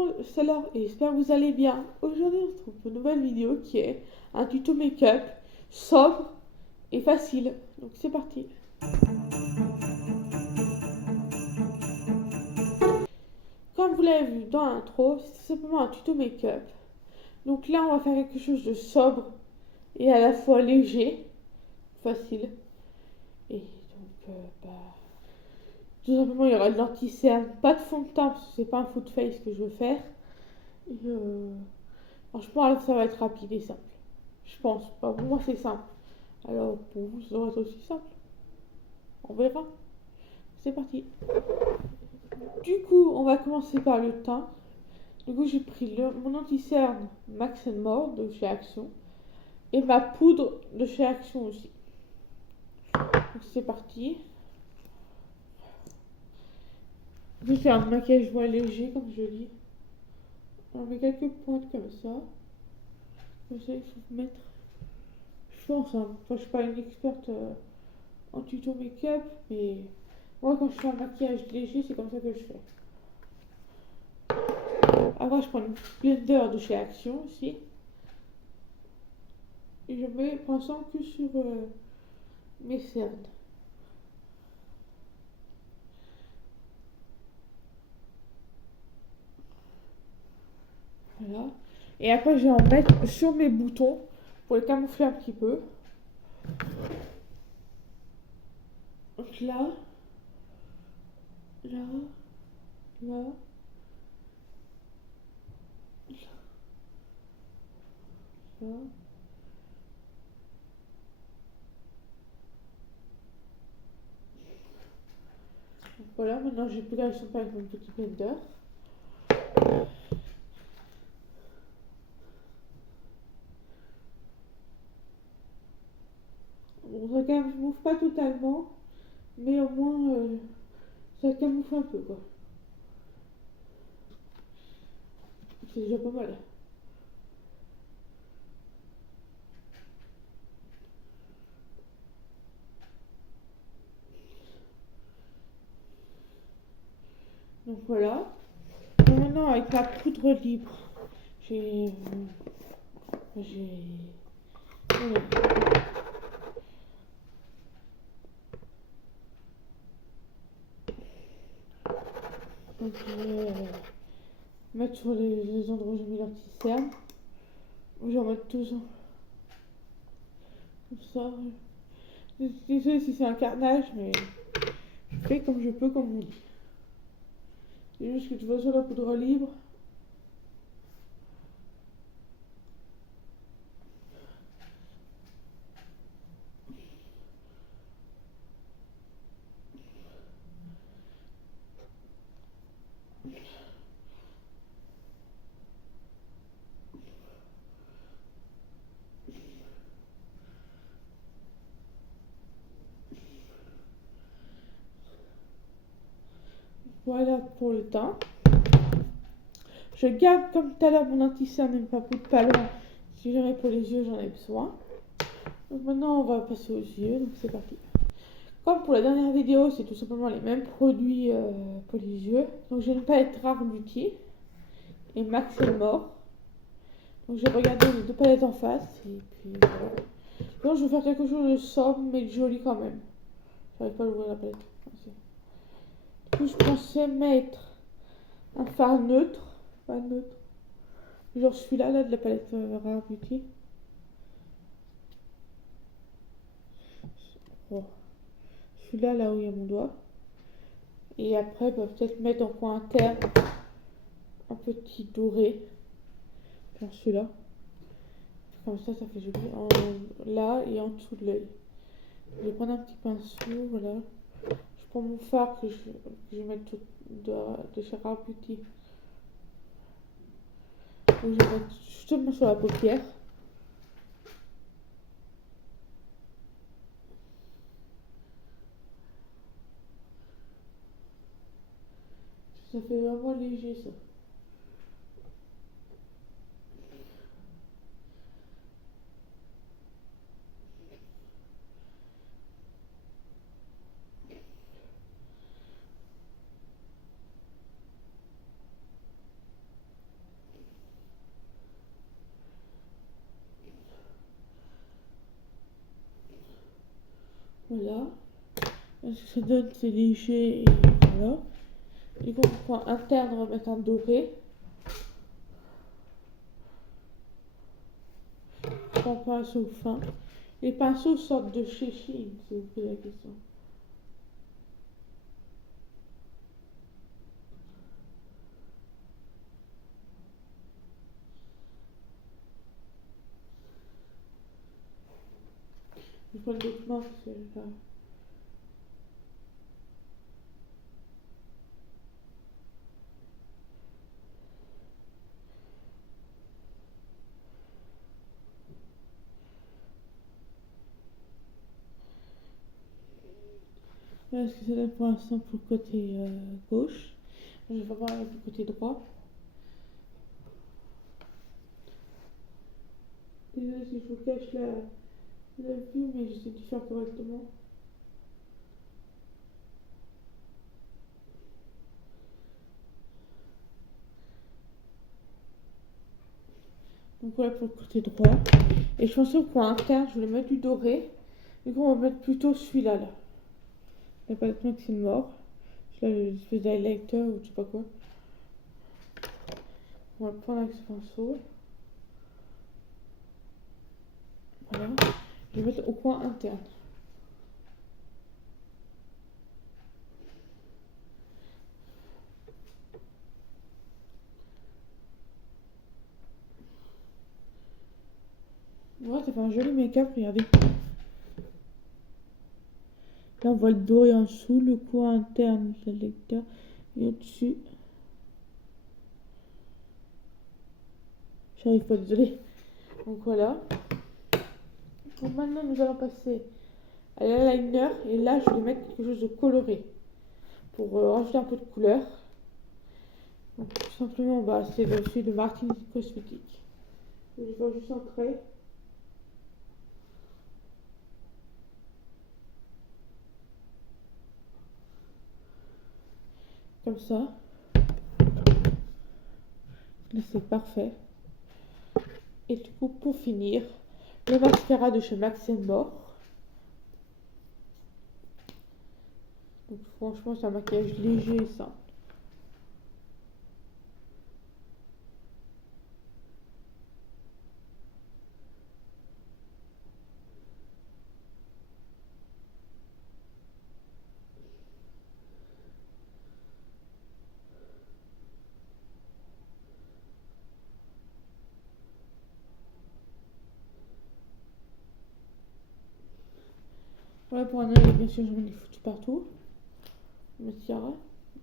monde, c'est alors et j'espère que vous allez bien. Aujourd'hui, on se trouve pour une nouvelle vidéo qui est un tuto make-up sobre et facile. Donc c'est parti. Comme vous l'avez vu dans l'intro, c'est tout simplement un tuto make-up. Donc là, on va faire quelque chose de sobre et à la fois léger, facile. Et donc, tout simplement, il y aura de l'anti-cerne, pas de fond de teint parce que c'est pas un food face que je veux faire. Et franchement, ça va être rapide et simple. Je pense. Pas pour moi, c'est simple. Alors, pour vous, ça devrait être aussi simple. On verra. C'est parti. Du coup, on va commencer par le teint. Du coup, j'ai pris mon anti-cerne Max More de chez Action. Et ma poudre de chez Action aussi. Donc, c'est parti. Je vais faire un maquillage voix léger, comme je dis. On met quelques pointes comme ça. Comme ça, il faut mettre. Je pense, hein. Enfin, je suis pas une experte en tuto make-up, mais moi, quand je fais un maquillage léger, c'est comme ça que je fais. Après, je prends une blender de chez Action aussi. Et je mets pour l'instant que sur mes cernes. Voilà. Et après, je vais en mettre sur mes boutons pour les camoufler un petit peu. Donc là, là, là, là. Donc voilà, maintenant j'ai plus la champagne avec mon petit blender. Bon, ça camoufle pas totalement, mais au moins ça camoufle un peu quoi. C'est déjà pas mal. Donc voilà. Et maintenant avec la poudre libre, j'ai donc je vais mettre sur les endroits où j'ai mis l'anti-cerne. Je vais en mettre tous comme ça. Désolée si c'est un carnage, mais je fais comme je peux, comme on dit. C'est juste que tu vas sur la poudre libre. Voilà pour le teint. Je garde comme tout à l'heure mon anti-cerne et ma poudre pas loin. Si jamais pour les yeux j'en ai besoin. Donc maintenant on va passer aux yeux. Donc c'est parti. Comme pour la dernière vidéo, c'est tout simplement les mêmes produits pour les yeux. Donc j'ai une palette Rare Beauty et Max More. Donc j'ai regardé les deux palettes en face. Et puis voilà. Donc je vais faire quelque chose de sobre mais de joli quand même. J'arrive pas à ouvrir la palette. Du coup je pensais mettre un fard neutre. Genre celui-là là, de la palette Rare Beauty. Oh. Celui-là là où il y a mon doigt. Et après peut-être mettre en coin interne un petit doré. Genre celui-là. Comme ça fait joli. Là et en dessous de l'œil. Je vais prendre un petit pinceau, voilà. Je prends mon fard que je vais mettre de chez Rare Beauty. Donc je vais mettre justement sur la paupière. Ça fait vraiment léger ça. Voilà. Ce que ça donne, c'est léger et voilà. Du coup, on prend interne, on va mettre en doré. On prend un pinceau fin. Les pinceaux sortent de chez Shein, si vous posez la question. Je prends le document parce que là. Voilà ce que ça donne pour l'instant pour le côté gauche. Je vais voir avec le côté droit. Désolée si je vous cache la vue, mais j'essaie de faire correctement. Donc voilà pour le côté droit. Et je pense au coin interne, je voulais mettre du doré. Du coup, on va mettre plutôt celui-là. Là. La palette Maxime Mort. Je l'avais une espèce d'highlighter ou je sais pas quoi. On va le prendre avec ce pinceau. Voilà. Je vais mettre au coin interne. Ouais, ça fait un joli make-up, regardez. Là, on voit le doré en dessous, le coin interne, le lecteur, et au-dessus. J'arrive pas, désolé. Donc voilà. Donc maintenant, nous allons passer à l'eyeliner. Et là, je vais mettre quelque chose de coloré pour rajouter un peu de couleur. Donc, tout simplement, bah, c'est celui de Martine Cosmétique. Je vais juste un trait. Comme ça. Là, c'est parfait. Et du coup, pour finir, le mascara de chez Max Mort. Donc franchement, c'est un maquillage léger et simple. Voilà pour un œil, bien sûr, je m'en ai foutu partout. Le mascara.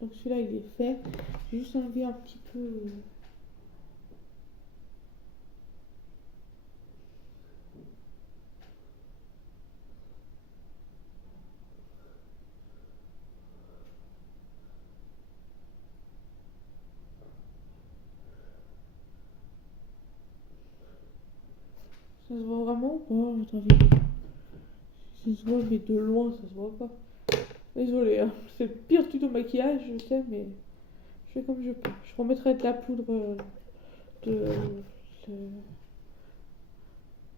Donc celui-là, il est fait. J'ai juste enlevé un petit peu. Ça se voit vraiment ou pas, à votre avis? Ça se voit, mais de loin, ça se voit pas. Désolée, hein. C'est le pire tuto maquillage, je sais, mais je fais comme je peux. Je remettrai de la poudre de, de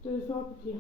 le faire un peu pire.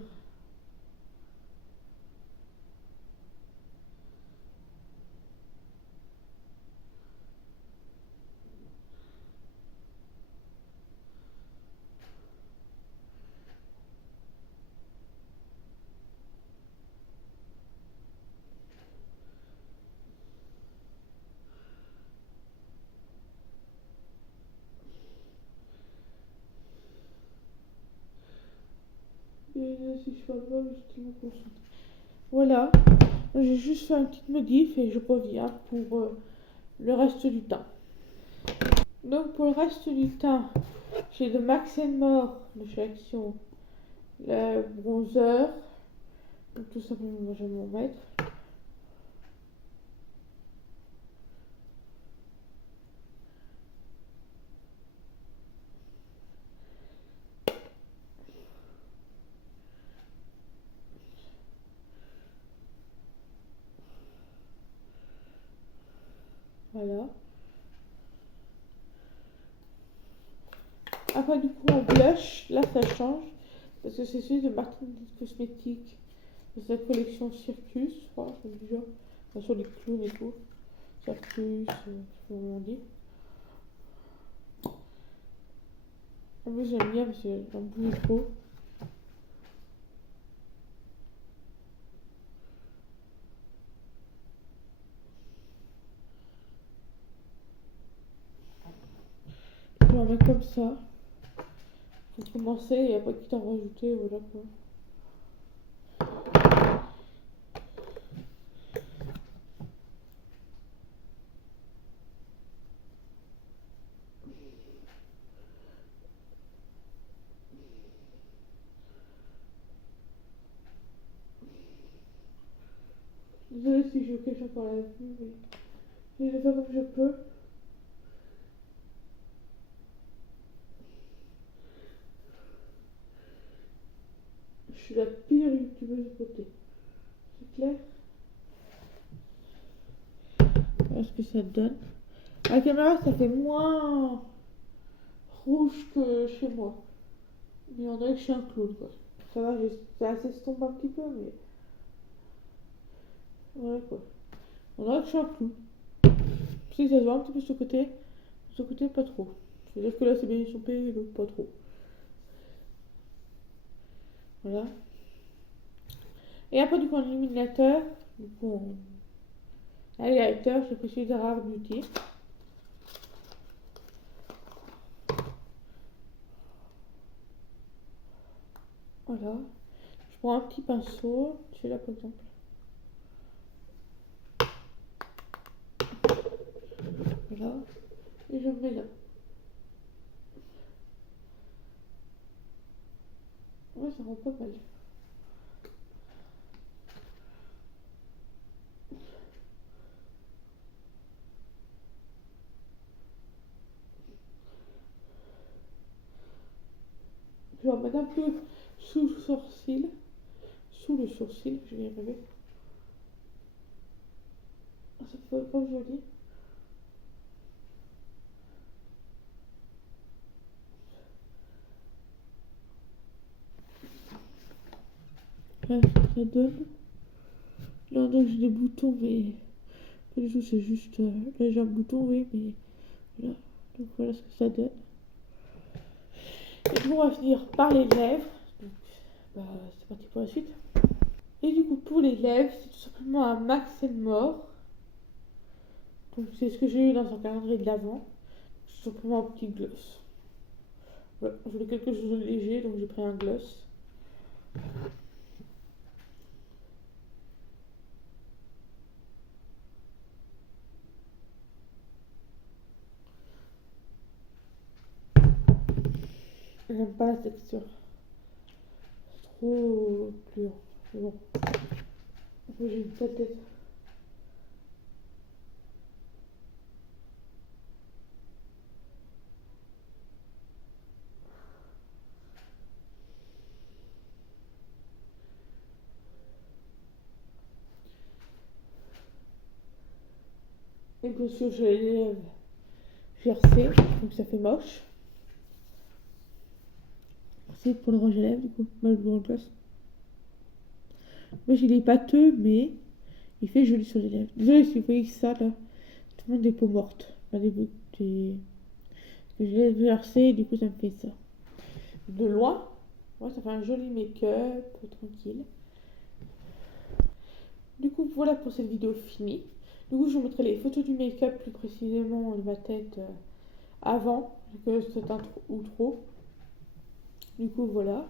Et là, si je parle pas, je suis tellement concentrée. Voilà, j'ai juste fait une petite modif et je reviens pour le reste du temps. Donc pour le reste du temps, j'ai de Max More de chez Action, le bronzer. Donc tout simplement, je vais m'en mettre. Voilà. Après, du coup, en blush, là, ça change. Parce que c'est celui de Martin Cosmétique. C'est sa collection Circus, je crois, c'est déjà. Enfin, sur les clowns et tout. Circus, je sais pas comment on dit. En plus, j'aime bien parce que j'en bouge trop. Je vais en mettre comme ça. Pour commencer et après quitte à en rajouter, voilà quoi. Désolée si je cache encore la vue, mais je vais faire comme je peux. Je suis la pire youtubeuse de côté. C'est clair? Voilà ce que ça donne. À la caméra, ça fait moins rouge que chez moi. Mais on dirait que je suis un clown, quoi. Ça va, ça s'estompe un petit peu, mais... Ouais, quoi. On dirait que je suis un clown. Si, ça se voit un petit peu sur le côté. Sur le côté, pas trop. C'est-à-dire que là, c'est bien échappé et l'autre, pas trop. Voilà. Et après, du coup, en illuminateur, du coup, en highlighter, j'ai pris celui de Rare Beauty. Voilà. Je prends un petit pinceau, celui-là par exemple. Voilà. Et je le mets là. Ouais, ça rend pas mal. Je vais en mettre un peu sous le sourcil. Sous le sourcil, je vais y arriver. Ça fait pas joli. Voilà ce que ça donne. Là, donc j'ai des boutons, mais pas du tout, c'est juste. Là, j'ai un bouton, oui, mais voilà. Donc voilà ce que ça donne. Et on va finir par les lèvres. Donc, bah, c'est parti pour la suite. Et du coup, pour les lèvres, c'est tout simplement un Max More. Donc, c'est ce que j'ai eu dans un calendrier de l'avant. C'est simplement un petit gloss. Voilà, je voulais quelque chose de léger, donc j'ai pris un gloss. J'aime pas la texture. C'est trop dur. Mais bon. Après, j'ai une tête. Et bien sûr, j'ai les lèvres gercées, donc ça fait moche. C'est pour le rouge à lèvres, du coup, mal le gloss. Moi, il est pâteux, mais il fait joli sur les lèvres. Désolé si vous voyez ça là. Tout le monde des peaux mortes. Pas des... J'ai les lèvres gercées, du coup, ça me fait ça. De loin, ouais, ça fait un joli make-up, tranquille. Du coup, voilà pour cette vidéo finie. Du coup, je vous mettrai les photos du make-up plus précisément de ma tête avant, que c'est un ou trop. Du coup, voilà.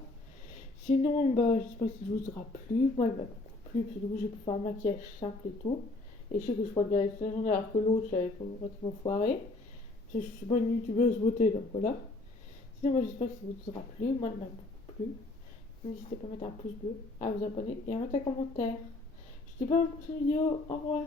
Sinon, bah, je sais pas si ça vous aura plu. Moi, elle m'a beaucoup plu, parce que du coup, j'ai pu faire un maquillage simple et tout. Et je sais que je pourrais le garder toute la journée, alors que l'autre, je l'avais complètement foiré. Je suis pas une youtubeuse beauté, donc voilà. Sinon, moi, j'espère que ça vous aura plu. Moi, elle m'a beaucoup plu. N'hésitez pas à mettre un pouce bleu, à vous abonner et à mettre un commentaire. Je vous dis pas à la prochaine vidéo. Au revoir.